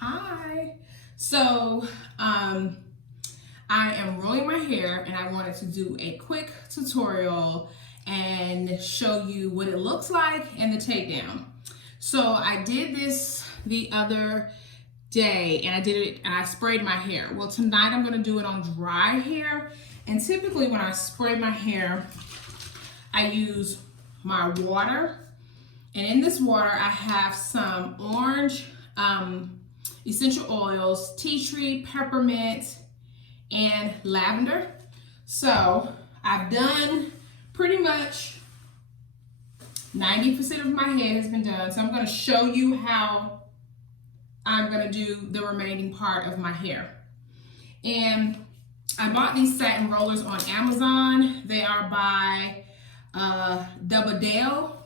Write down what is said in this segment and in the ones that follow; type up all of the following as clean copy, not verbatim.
Hi. So, I am rolling my hair and I wanted to do a quick tutorial and show you what it looks like and the takedown. So I did this the other day and I did it and I sprayed my hair. Well, tonight I'm going to do it on dry hair. And typically when I spray my hair, I use my water. And in this water, I have some orange essential oils, tea tree, peppermint, and lavender. So I've done pretty much 90% of my head has been done. So I'm going to show you how I'm going to do the remaining part of my hair. And I bought these satin rollers on Amazon. They are by Double Bell.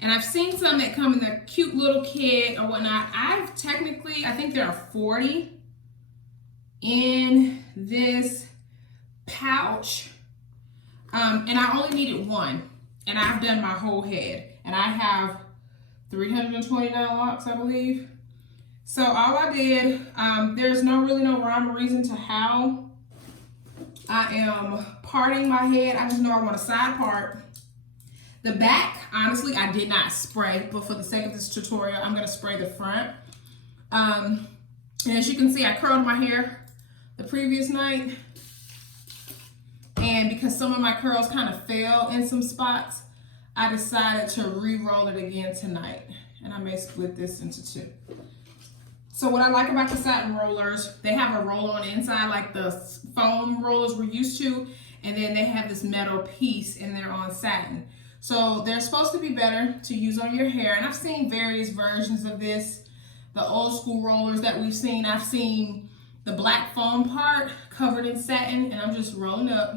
And I've seen some that come in the cute little kit or whatnot. I think there are 40 in this pouch. And I only needed one. And I've done my whole head. And I have 329 locks, I believe. So all I did, there's really no rhyme or reason to how I am parting my head. I just know I want a side part. The back, honestly, I did not spray, but for the sake of this tutorial, I'm going to spray the front. And as you can see, I curled my hair the previous night. And because some of my curls kind of fell in some spots, I decided to re-roll it again tonight. And I may split this into two. So what I like about the satin rollers, they have a roller on the inside like the foam rollers we're used to. And then they have this metal piece and they're on satin. So they're supposed to be better to use on your hair. And I've seen various versions of this. The old school rollers that we've seen, I've seen the black foam part covered in satin, and I'm just rolling up.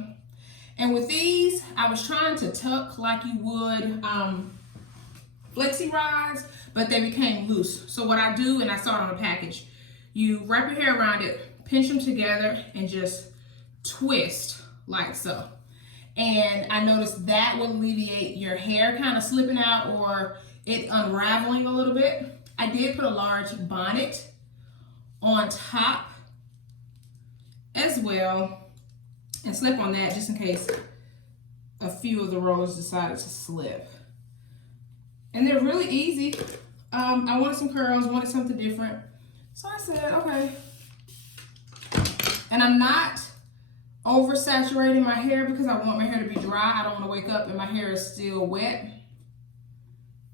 And with these, I was trying to tuck like you would flexi rods, but they became loose. So what I do, and I saw it on the package, you wrap your hair around it, pinch them together, and just twist like so. And I noticed that will alleviate your hair kind of slipping out or it unraveling a little bit. I did put a large bonnet on top as well and slip on that just in case a few of the rollers decided to slip. And they're really easy. I wanted some curls, wanted something different. So I said, okay. And I'm not oversaturating my hair because I want my hair to be dry. I don't want to wake up and my hair is still wet.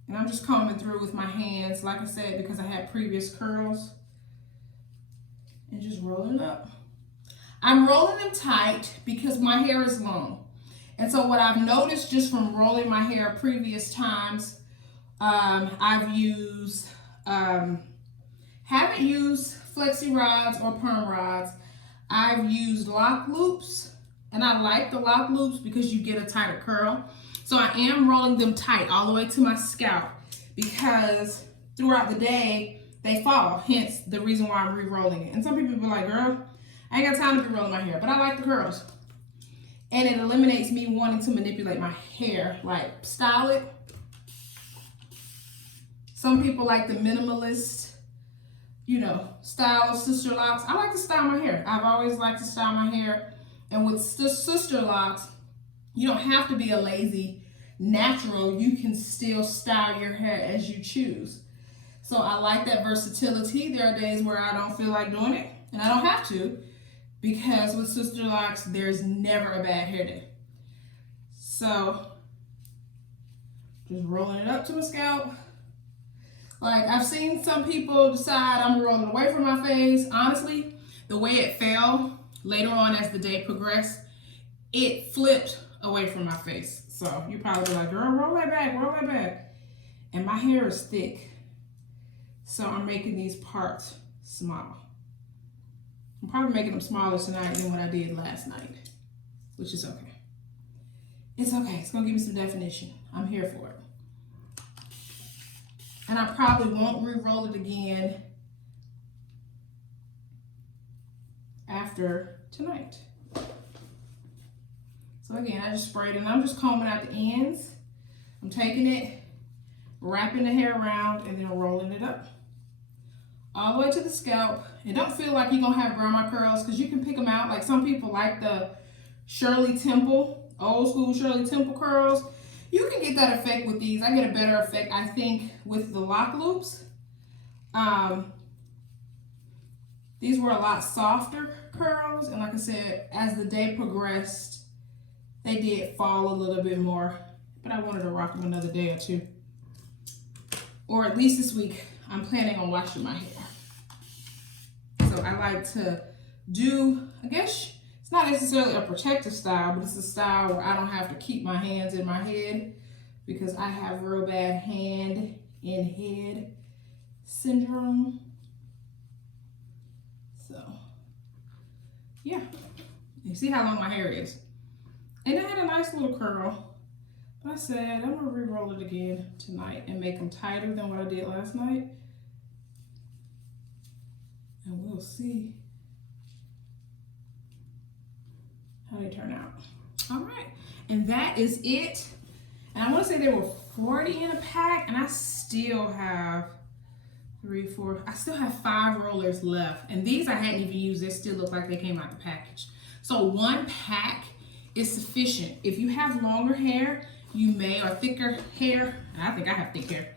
And I'm just combing through with my hands, like I said, because I had previous curls. And just rolling up. I'm rolling them tight because my hair is long. And so what I've noticed just from rolling my hair previous times, I've used, haven't used flexi rods or perm rods. I've used lock loops, and I like the lock loops because you get a tighter curl. So I am rolling them tight all the way to my scalp because throughout the day, they fall, hence the reason why I'm re-rolling it. And some people be like, girl, I ain't got time to be rolling my hair, but I like the curls. And it eliminates me wanting to manipulate my hair, like style it. Some people like the minimalist, style of Sisterlocks. I like to style my hair. I've always liked to style my hair. And with Sisterlocks, you don't have to be a lazy natural. You can still style your hair as you choose. So I like that versatility. There are days where I don't feel like doing it, and I don't have to, because with Sisterlocks, there's never a bad hair day. So just rolling it up to my scalp. Like, I've seen some people decide I'm rolling away from my face. Honestly, the way it fell later on as the day progressed, it flipped away from my face. So you probably be like, girl, roll that back, roll that back. And my hair is thick. So I'm making these parts small. I'm probably making them smaller tonight than what I did last night, which is okay. It's okay. It's going to give me some definition. I'm here for it. And I probably won't re-roll it again after tonight. So again, I just sprayed it and I'm just combing out the ends I'm taking it, wrapping the hair around, and then rolling it up all the way to the scalp. And don't feel like you're gonna have grandma curls, because you can pick them out. Like some people like the Shirley Temple, old school Shirley Temple curls. You can get that effect with these. I get a better effect, I think, with the lock loops. These were a lot softer curls, and like I said, as the day progressed, they did fall a little bit more, but I wanted to rock them another day or two. Or at least this week, I'm planning on washing my hair. So I like to do, I guess, it's not necessarily a protective style, but it's a style where I don't have to keep my hands in my head, because I have real bad hand and head syndrome. So, yeah. You see how long my hair is. And I had a nice little curl. But I said, I'm gonna re-roll it again tonight and make them tighter than what I did last night. And we'll see how they turn out. All right, and that is it. And I wanna say there were 40 in a pack, and I still have 3, 4, I still have 5 rollers left. And these I hadn't even used. They still look like they came out the package. So 1 pack is sufficient. If you have longer hair, you may, or thicker hair, I think I have thick hair,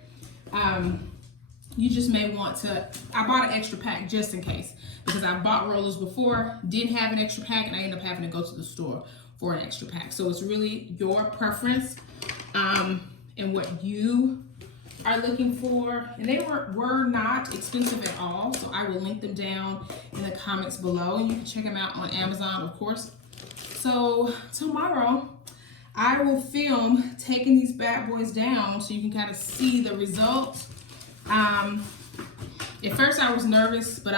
you just may want to, I bought an extra pack just in case, because I bought rollers before, didn't have an extra pack, and I ended up having to go to the store for an extra pack. So it's really your preference and what you are looking for. And they were not expensive at all, so I will link them down in the comments below, and you can check them out on Amazon, of course. So tomorrow I will film taking these bad boys down so you can kind of see the results. At first I was nervous, but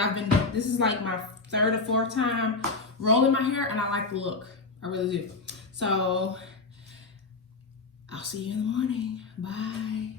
this is like my 3rd or 4th time rolling my hair, and I like the look. I really do. So I'll see you in the morning. Bye.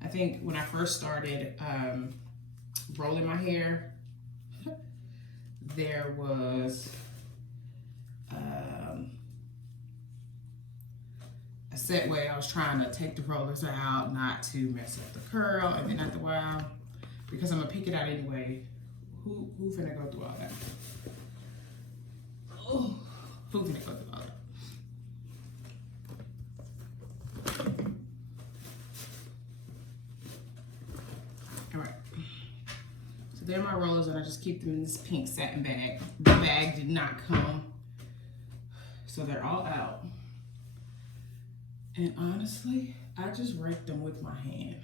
I think when I first started rolling my hair, there was a set way I was trying to take the rollers out, not to mess up the curl, and then after a while, because I'm gonna pick it out anyway, who finna go through all that? Oh, who finna go through all that? All right. So they're my rollers, and I just keep them in this pink satin bag. The bag did not come, so they're all out. And honestly, I just rake them with my hand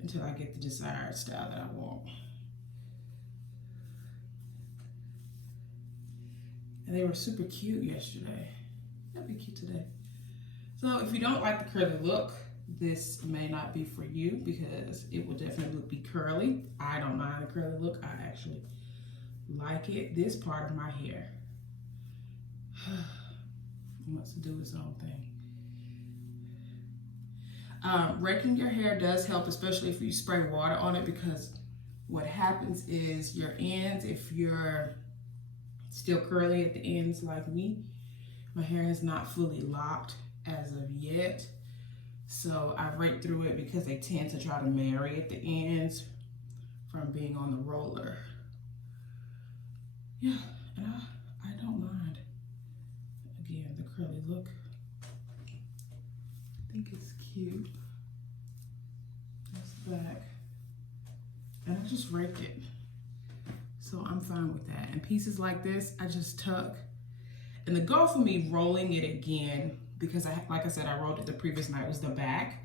until I get the desired style that I want. And they were super cute yesterday. They'll be cute today. So if you don't like the curly look, this may not be for you because it will definitely be curly. I don't mind the curly look. I actually like it. This part of my hair wants to do its own thing. Raking your hair does help, especially if you spray water on it, because what happens is your ends, if you're still curly at the ends like me, my hair is not fully locked as of yet. So I rake through it because they tend to try to marry at the ends from being on the roller. Yeah, and I don't mind. Again, the curly look. I think it's cute. That's the back. And I just raked it. So I'm fine with that. And pieces like this, I just tuck. And the goal for me rolling it again, because like I said, I rolled it the previous night, was the back.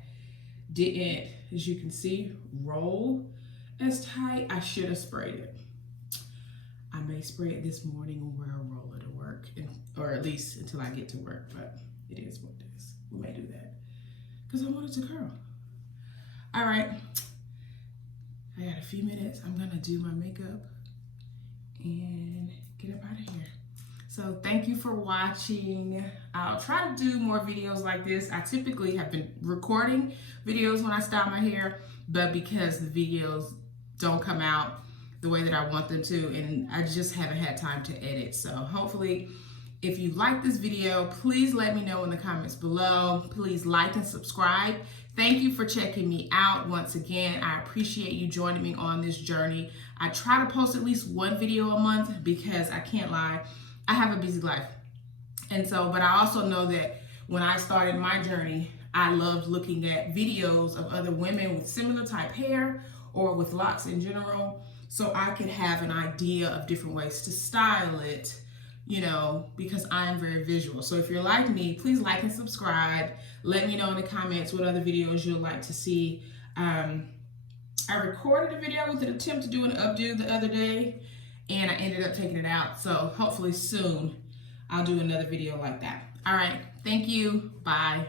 Didn't, as you can see, roll as tight. I should have sprayed it. I may spray it this morning and wear a roller to work, or at least until I get to work, but it is what it is. We may do that because I want it to curl. All right, I got a few minutes. I'm gonna do my makeup and get up out of here. So thank you for watching. I'll try to do more videos like this. I typically have been recording videos when I style my hair, but because the videos don't come out the way that I want them to, and I just haven't had time to edit. So hopefully, if you like this video, please let me know in the comments below. Please like and subscribe. Thank you for checking me out once again. I appreciate you joining me on this journey. I try to post at least one video a month because I can't lie, I have a busy life. And so, but I also know that when I started my journey, I loved looking at videos of other women with similar type hair or with locks in general, so I could have an idea of different ways to style it, you know, because I am very visual. So if you're like me, please like and subscribe. Let me know in the comments what other videos you'd like to see. I recorded a video with an attempt to do an updo the other day, and I ended up taking it out. So hopefully soon I'll do another video like that. All right, thank you, bye.